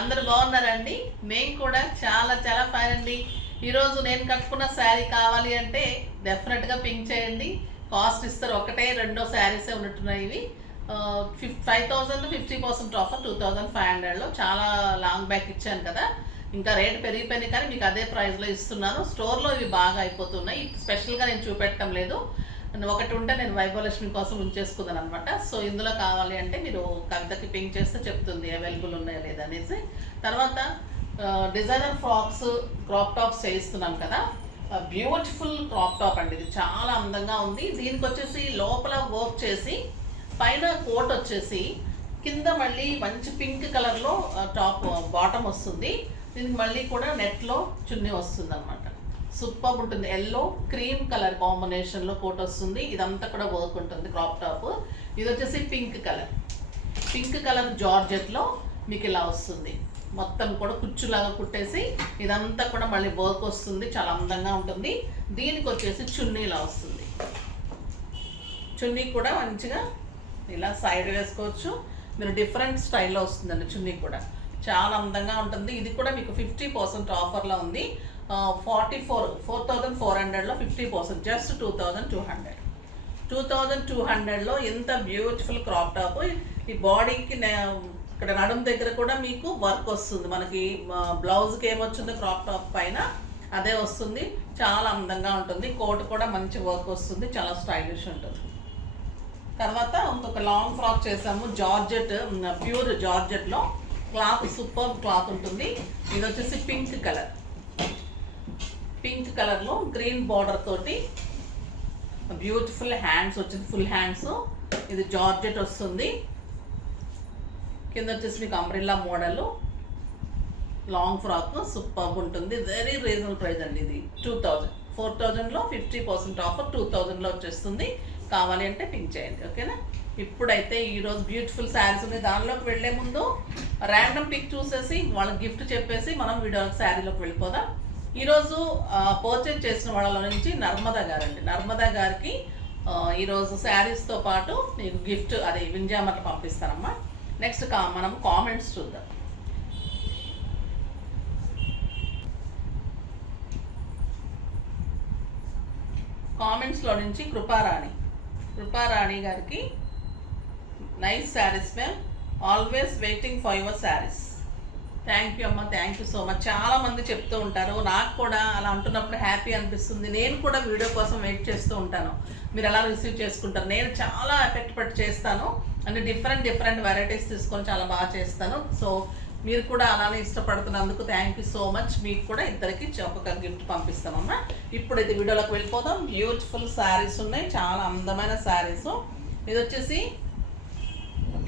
అందరూ బాగున్నారండి. మేము కూడా చాలా చాలా ఫైన్ అండి. ఈరోజు నేను కట్టుకున్న శారీ కావాలి అంటే డెఫినెట్గా పింక్ చేయండి. కాస్ట్ ఇస్తారు, ఒకటే రెండో శారీసే ఉన్నట్టున్నాయి ఇవి. 5,000 50% ఆఫర్ 2,500లో చాలా లాంగ్ బ్యాక్ ఇచ్చాను కదా. ఇంకా రేట్ పెరిగిపోయినాయి కానీ మీకు అదే ప్రైస్లో ఇస్తున్నాను. స్టోర్లో ఇవి బాగా అయిపోతున్నాయి. స్పెషల్గా నేను చూపెట్టడం లేదు, ఒకటి ఉంటే నేను వైభవలక్ష్మి కోసం ఉంచేసుకున్నాను అనమాట. సో ఇందులో కావాలి అంటే మీరు కవితకి పింక్ చేస్తే చెప్తుంది అవైలబుల్ ఉన్నాయా లేదా అనేసి. తర్వాత డిజైనర్ ఫ్రాక్స్, క్రాప్ టాప్స్ చేయిస్తున్నాం కదా. బ్యూటిఫుల్ క్రాప్ టాప్ అండి, ఇది చాలా అందంగా ఉంది. దీనికి వచ్చేసి లోపల వర్క్ చేసి పైన కోట్ వచ్చేసి కింద మళ్ళీ మంచి పింక్ కలర్లో టాప్ బాటమ్ వస్తుంది. దీనికి మళ్ళీ కూడా నెట్లో చున్నీ వస్తుంది అనమాట. సూపర్ ఉంటుంది. ఎల్లో క్రీమ్ కలర్ కాంబినేషన్లో కోట్ వస్తుంది. ఇదంతా కూడా వర్క్ ఉంటుంది క్రాప్ టాప్. ఇది వచ్చేసి పింక్ కలర్ జార్జెట్లో మీకు ఇలా వస్తుంది. మొత్తం కూడా కుచ్చులాగా కుట్టేసి ఇదంతా కూడా మళ్ళీ వర్క్ వస్తుంది, చాలా అందంగా ఉంటుంది. దీనికి వచ్చేసి చున్నీ ఇలా వస్తుంది. చున్నీ కూడా మంచిగా ఇలా సైడ్ వేసుకోవచ్చు. మీరు డిఫరెంట్ స్టైల్లో వస్తుందండి చున్నీ కూడా, చాలా అందంగా ఉంటుంది. ఇది కూడా మీకు 50% ఆఫర్లో ఉంది. 4,400లో 50%, జస్ట్ 2,200. 2,200లో ఎంత బ్యూటిఫుల్ క్రాప్ టాప్. ఈ బాడీకి ఇక్కడ నడుం దగ్గర కూడా మీకు వర్క్ వస్తుంది. మనకి బ్లౌజ్కి ఏమొచ్చిందో క్రాప్ టాప్ పైన అదే వస్తుంది. చాలా అందంగా ఉంటుంది. కోట్ కూడా మంచి వర్క్ వస్తుంది, చాలా స్టైలిష్ ఉంటుంది. తర్వాత ఇంకొక లాంగ్ ఫ్రాక్ చేసాము, జార్జెట్, ప్యూర్ జార్జెట్లో. క్లాత్ సూపర్ క్లాత్ ఉంటుంది. ఇది వచ్చేసి పింక్ కలర్లో గ్రీన్ బార్డర్ తోటి బ్యూటిఫుల్ హ్యాండ్స్ వచ్చింది, ఫుల్ హ్యాండ్స్. ఇది జార్జెట్ వస్తుంది. కింద వచ్చేసి మీకు umbrella model long frock super ఉంటుంది. వెరీ రీజనబుల్ ప్రైస్ అండి. ఇది 2,000. 4,000లో 50% ఆఫర్ 2,000లో వచ్చేస్తుంది. కావాలి అంటే పింక్ చేయండి, ఓకేనా. ఇప్పుడైతే ఈరోజు బ్యూటిఫుల్ శారీస్ ఉన్నాయి. దానిలోకి వెళ్ళే ముందు ర్యాండమ్ పిక్ చూసేసి వాళ్ళకి గిఫ్ట్ చెప్పేసి మనం వీడియో శారీలోకి వెళ్ళిపోదాం. ఈరోజు పర్చేజ్ చేసిన వాళ్ళ నుంచి నర్మదా గారికి ఈరోజు శారీస్తో పాటు మీకు గిఫ్ట్ అదే వింజామర్లు పంపిస్తానమ్మా. నెక్స్ట్ మనం కామెంట్స్ చూద్దాం. కామెంట్స్లో నుంచి కృపారాణి గారికి nice saris ma'am, always waiting for your saris. Thank you అమ్మ, థ్యాంక్ యూ సో మచ్. చాలామంది చెప్తూ ఉంటారు, నాకు కూడా అలా అంటున్నప్పుడు హ్యాపీ అనిపిస్తుంది. నేను కూడా వీడియో కోసం వెయిట్ చేస్తూ ఉంటాను, మీరు ఎలా రిసీవ్ చేసుకుంటారు. నేను చాలా ఎఫెక్ట్ పట్టి చేస్తాను, అంటే డిఫరెంట్ వెరైటీస్ తీసుకొని చాలా బాగా చేస్తాను. సో మీరు కూడా అలానే ఇష్టపడుతున్నందుకు థ్యాంక్ యూ సో మచ్. మీకు కూడా ఇద్దరికి ఒక్కొక్క గిఫ్ట్ పంపిస్తామమ్మా. ఇప్పుడైతే వీడియోలోకి వెళ్ళిపోదాం. బ్యూటిఫుల్ శారీస్ ఉన్నాయి, చాలా అందమైన శారీస్. ఇది వచ్చేసి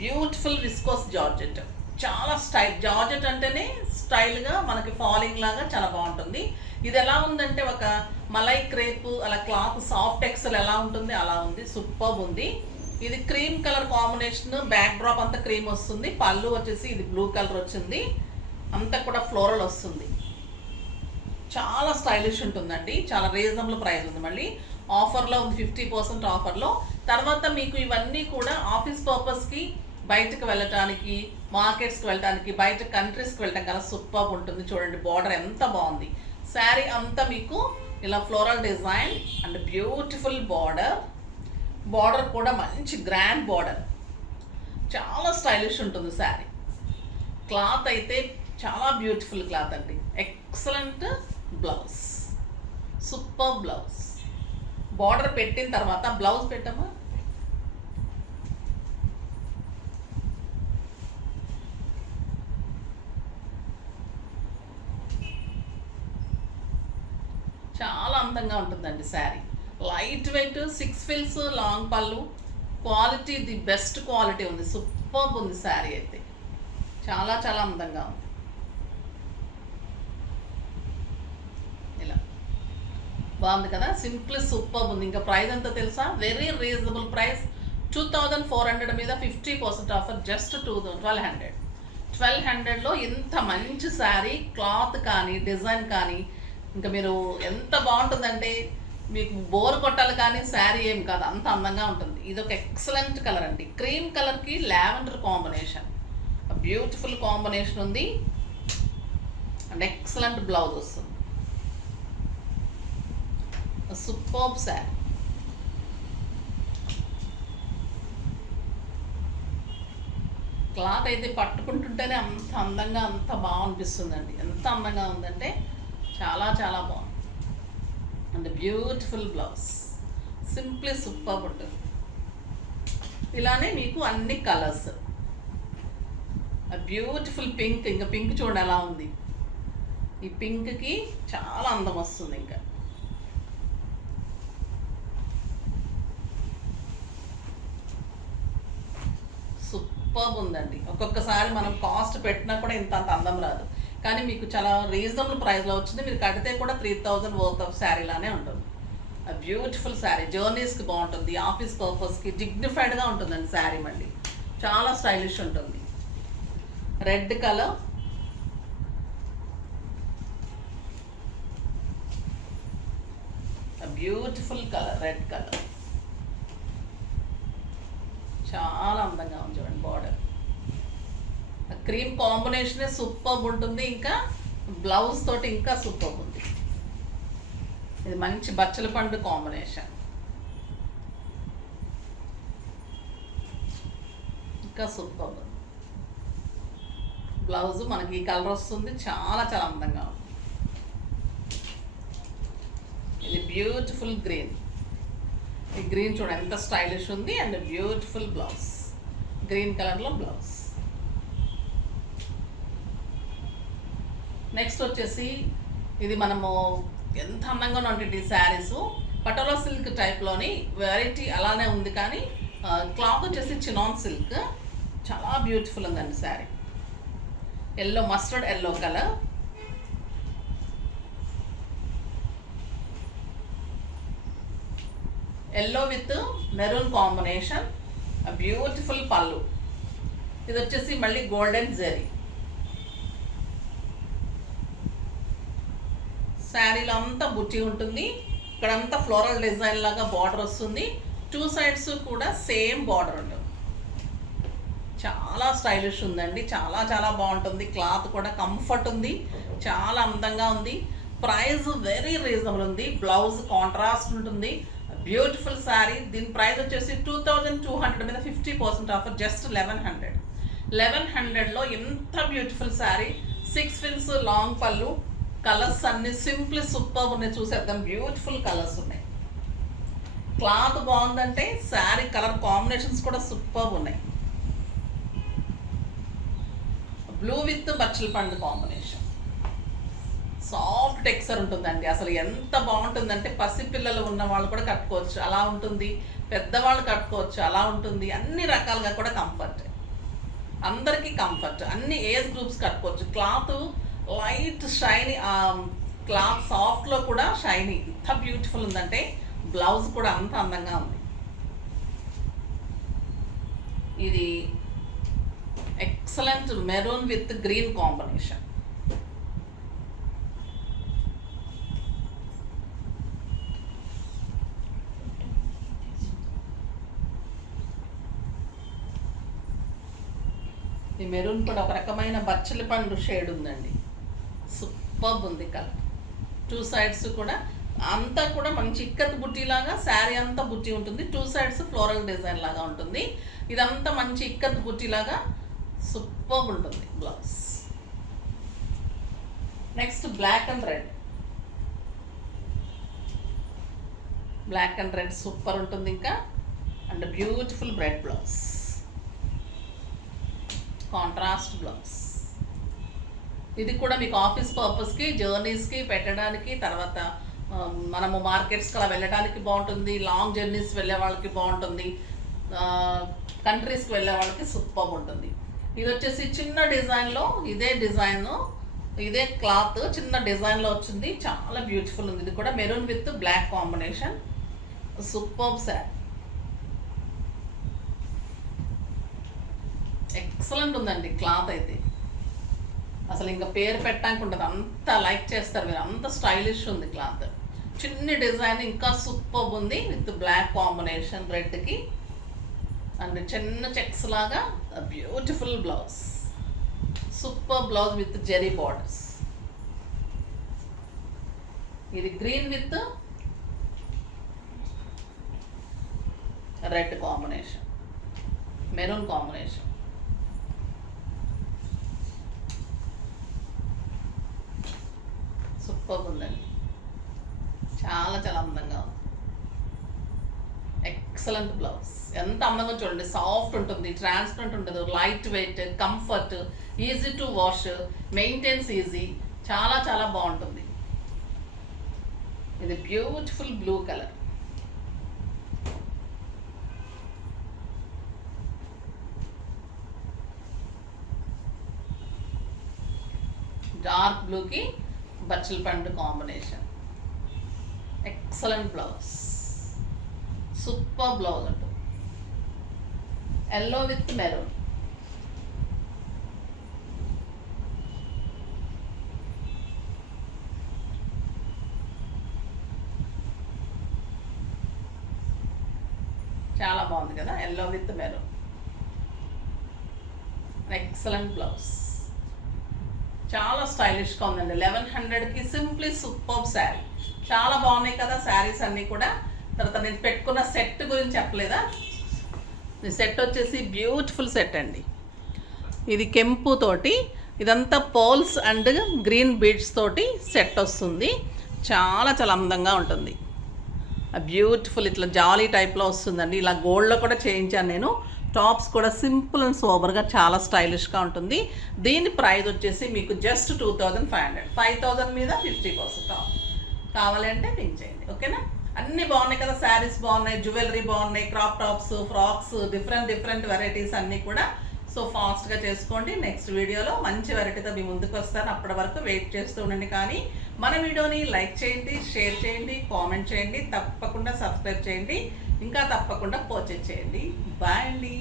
బ్యూటిఫుల్ విస్కోస్ జార్జెట్, చాలా స్టైల్. జార్జెట్ అంటేనే స్టైల్గా మనకి ఫాలింగ్ లాగా చాలా బాగుంటుంది. ఇది ఎలా ఉందంటే ఒక మలై క్రేప్ అలా క్లాత్ సాఫ్ట్ టెక్స్చర్ ఎలా ఉంటుంది అలా ఉంది, సూపర్ ఉంది. ఇది cream colour combination, back drop అంతా క్రీమ్ వస్తుంది. పళ్ళు వచ్చేసి ఇది బ్లూ కలర్ వచ్చింది, అంతా కూడా ఫ్లోరల్ వస్తుంది. చాలా స్టైలిష్ ఉంటుందండి, చాలా రీజనబుల్ ప్రైస్ ఉంది. మళ్ళీ ఆఫర్లో ఉంది, 50% ఆఫర్లో. తర్వాత మీకు ఇవన్నీ కూడా ఆఫీస్ పర్పస్కి, బయటకు వెళ్ళటానికి, మార్కెట్స్కి వెళ్ళటానికి, బయట కంట్రీస్కి వెళ్ళటం కదా సూపర్ ఉంటుంది. చూడండి బార్డర్ ఎంత బాగుంది. శారీ అంతా మీకు ఇలా floral design and beautiful border కూడా మంచి గ్రాండ్ బార్డర్, చాలా స్టైలిష్ ఉంటుంది శారీ. క్లాత్ అయితే చాలా బ్యూటిఫుల్ క్లాత్ అండి. Excellent blouse, super blouse. Border పెట్టిన తర్వాత బ్లౌజ్ పెట్టమ్మా. చాలా అందంగా ఉంటుందండి sari. Light weight, 6 fills, long pallu, quality the best quality ఉంది. సూపర్ ఉంది శారీ అయితే, చాలా చాలా అందంగా ఉంది. ఇలా బాగుంది కదా, సింపుల్ సూపర్ ఉంది. ఇంకా ప్రైస్ ఎంత తెలుసా? Very reasonable price. 2,400 మీద 50% ఆఫర్, జస్ట్ 1,200. 1,200లో ఇంత మంచి శారీ, క్లాత్ కానీ డిజైన్ కానీ ఇంకా మీరు ఎంత బాగుంటుందంటే మీకు బోర్ కొట్టాలి కానీ శారీ ఏం కాదు, అంత అందంగా ఉంటుంది. ఇది ఒక ఎక్సలెంట్ కలర్ అండి. క్రీమ్ కలర్కి లావెండర్ కాంబినేషన్, బ్యూటిఫుల్ కాంబినేషన్ ఉంది అండ్ ఎక్సలెంట్ బ్లౌజ్ వస్తుంది. సూపర్బ్ శారీ. క్లాత్ అయితే పట్టుకుంటుంటేనే అంత అందంగా అంత బాగా అనిపిస్తుందండి. ఎంత అందంగా ఉందంటే చాలా చాలా బాగుంది. And beautiful blouse, simply super ఉంటుంది. ఇలానే మీకు అన్ని కలర్స్, బ్యూటిఫుల్ పింక్, ఇంకా పింక్ చూడండి ఎలా ఉంది. ఈ పింక్కి చాలా అందం వస్తుంది. ఇంకా సూపర్ ఉందండి. ఒక్కొక్కసారి మనం కాస్ట్ పెట్టినా కూడా ఇంత అంత అందం రాదు, కానీ మీకు చాలా రీజనబుల్ ప్రైస్లో వచ్చింది. మీరు కడితే కూడా 3000 వర్త్ ఆఫ్ శారీలానే ఉంటుంది. బ్యూటిఫుల్ శారీ, జర్నీస్కి బాగుంటుంది, ఆఫీస్ పర్పస్కి డిగ్నిఫైడ్గా ఉంటుందండి శారీ. మళ్ళీ చాలా స్టైలిష్ ఉంటుంది. Red colour, beautiful colour, red colour చాలా అందంగా ఉంది చూడండి. బార్డర్ క్రీమ్ కాంబినేషనే సూపర్ ఉంటుంది. ఇంకా బ్లౌజ్ తోటి ఇంకా సూపర్ ఉంది. ఇది మంచి బచ్చల పండు కాంబినేషన్, ఇంకా సూపర్ ఉంది. బ్లౌజ్ మనకి ఈ కలర్ వస్తుంది, చాలా చాలా అందంగా ఉంది. ఇది బ్యూటిఫుల్ గ్రీన్, ఈ గ్రీన్ చూడండి ఎంత స్టైలిష్ ఉంది. అండ్ బ్యూటిఫుల్ బ్లౌజ్, గ్రీన్ కలర్లో బ్లౌజ్. నెక్స్ట్ వచ్చేసి ఇది మనము ఎంత అందంగా ఉంటుంది శారీస్. పటోలా సిల్క్ టైప్లోని వెరైటీ అలానే ఉంది, కానీ క్లాత్ వచ్చేసి చినాన్ సిల్క్, చాలా బ్యూటిఫుల్ ఉందండి sari. Yellow, mustard yellow colour, yellow with maroon combination, beautiful పళ్ళు. ఇది వచ్చేసి మళ్ళీ గోల్డెన్ జరీ. శారీలో అంతా బుట్టి ఉంటుంది, ఇక్కడంతా ఫ్లోరల్ డిజైన్ లాగా బార్డర్ వస్తుంది. 2 సైడ్స్ కూడా సేమ్ బార్డర్ ఉంటుంది. చాలా స్టైలిష్ ఉందండి, చాలా చాలా బాగుంటుంది. క్లాత్ కూడా కంఫర్ట్ ఉంది, చాలా అందంగా ఉంది. ప్రైస్ వెరీ రీజనబుల్ ఉంది. బ్లౌజ్ కాంట్రాస్ట్ ఉంటుంది. బ్యూటిఫుల్ శారీ. దీని ప్రైస్ వచ్చేసి 2200 మీద 50% ఆఫర్, జస్ట్ 1100. 1100లో ఎంత బ్యూటిఫుల్ శారీ. 6 ఫిల్స్ లాంగ్ పళ్ళు, కలర్స్ అన్ని సింప్లీ సూపర్ ఉన్నాయి. చూసేద్దాం, బ్యూటిఫుల్ కలర్స్ ఉన్నాయి. క్లాత్ బాగుందంటే శారీ కలర్ కాంబినేషన్స్ కూడా సూపర్ ఉన్నాయి. బ్లూ విత్ బచ్చల పండు కాంబినేషన్, సాఫ్ట్ టెక్స్చర్ ఉంటుందండి. అసలు ఎంత బాగుంటుందంటే పసిపిల్లలు ఉన్న వాళ్ళు కూడా కట్టుకోవచ్చు, అలా ఉంటుంది. పెద్దవాళ్ళు కట్టుకోవచ్చు, అలా ఉంటుంది. అన్ని రకాలుగా కూడా కంఫర్ట్, అందరికీ కంఫర్ట్, అన్ని ఏజ్ గ్రూప్స్ కట్టుకోవచ్చు. క్లాత్ లైట్ షైనీ, క్లాత్ సాఫ్ట్లో కూడా షైనీ, ఎంత బ్యూటిఫుల్ ఉందంటే బ్లౌజ్ కూడా అంత అందంగా ఉంది. ఇది excellent maroon with green combination. ఈ మెరూన్ కూడా ఒక రకమైన బచ్చల పండు షేడ్ ఉందండి, సూపర్ ఉంది కలర్. 2 సైడ్స్ కూడా అంతా కూడా మంచి ఇక్కత్ బుట్టిలాగా శారీ అంతా బుట్టి ఉంటుంది. 2 సైడ్స్ ఫ్లోరల్ డిజైన్ లాగా ఉంటుంది. ఇదంతా మంచి ఇక్కత్ బుట్టిలాగా సూపర్ ఉంటుంది blouse. Next black and red. Black and red super ఉంటుంది ఇంకా. And beautiful red blouse, contrast blouse. ఇది కూడా మీకు ఆఫీస్ పర్పస్కి, జర్నీస్కి పెట్టడానికి, తర్వాత మనము మార్కెట్స్కి అలా వెళ్ళడానికి బాగుంటుంది. లాంగ్ జర్నీస్ వెళ్ళే వాళ్ళకి బాగుంటుంది, కంట్రీస్కి వెళ్ళే వాళ్ళకి సూపర్ ఉంటుంది. ఇది వచ్చేసి చిన్న డిజైన్లో, ఇదే డిజైన్, ఇదే క్లాత్ చిన్న డిజైన్లో వచ్చింది, చాలా బ్యూటిఫుల్ ఉంది. ఇది కూడా maroon with black combination, super sari. Excellent ఉందండి క్లాత్ అయితే, అసలు ఇంకా పేరు పెట్టడానికి ఉంటుంది, అంత లైక్ చేస్తారు మీరు, అంత స్టైలిష్ ఉంది క్లాత్. చిన్ని డిజైన్ ఇంకా సూపర్ ఉంది విత్ బ్లాక్ కాంబినేషన్ రెడ్కి. అండ్ చిన్న చెక్స్ లాగా beautiful blouse. Super blouse with zari borders. ఇది green with red combination, maroon combination. Super ఉందండి, చాలా చాలా అందంగా ఉంది. ఎక్సలెంట్ బ్లౌజ్, ఎంత అందంగా చూడండి. సాఫ్ట్ ఉంటుంది, ట్రాన్స్పరెంట్ ఉంటుంది, light weight, comfort, easy to wash, maintains easy, చాలా చాలా బాగుంటుంది. ఇది బ్యూటిఫుల్ బ్లూ కలర్. డార్క్ బ్లూకి బచ్చల పండు combination. Excellent blouse, super blouse ఉంటుంది. Yellow with maroon. చాలా బాగుంది కదా, yellow with maroon. Excellent blouse, చాలా స్టైలిష్గా ఉందండి. 1100కి సింప్లీ సూపర్ శారీ. చాలా బాగున్నాయి కదా శారీస్ అన్నీ కూడా. తర్వాత నేను పెట్టుకున్న సెట్ గురించి చెప్పలేదా? ఈ సెట్ వచ్చేసి బ్యూటిఫుల్ సెట్ అండి. ఇది కెంపు తోటి, ఇదంతా పోల్స్ అండ్ గ్రీన్ బీడ్స్ తోటి సెట్ వస్తుంది. చాలా చాలా అందంగా ఉంటుంది. బ్యూటిఫుల్ ఇట్లా జాలీ టైప్లో వస్తుందండి. ఇలా గోల్డ్లో కూడా చేయించాను నేను. టాప్స్ కూడా సింపుల్ అండ్ సోబర్గా చాలా స్టైలిష్గా ఉంటుంది. దీని ప్రైస్ వచ్చేసి మీకు జస్ట్ 2500. 5000 మీద 50% టాప్. కావాలంటే పింక్ చేయండి, ఓకేనా? అన్నీ బాగున్నాయి కదా, శారీస్ బాగున్నాయి, జ్యువెలరీ బాగున్నాయి, crop tops, frocks, different varieties అన్నీ కూడా. సో ఫాస్ట్గా చేసుకోండి. నెక్స్ట్ వీడియోలో మంచి వెరైటీతో మీ ముందుకు వస్తాను. అప్పటి వరకు వెయిట్ చేస్తూ ఉండండి. కానీ మన వీడియోని లైక్ చేయండి, షేర్ చేయండి, కామెంట్ చేయండి, తప్పకుండా సబ్స్క్రైబ్ చేయండి, ఇంకా తప్పకుండా పర్చేజ్ చేయండి. బాయ్ అండి.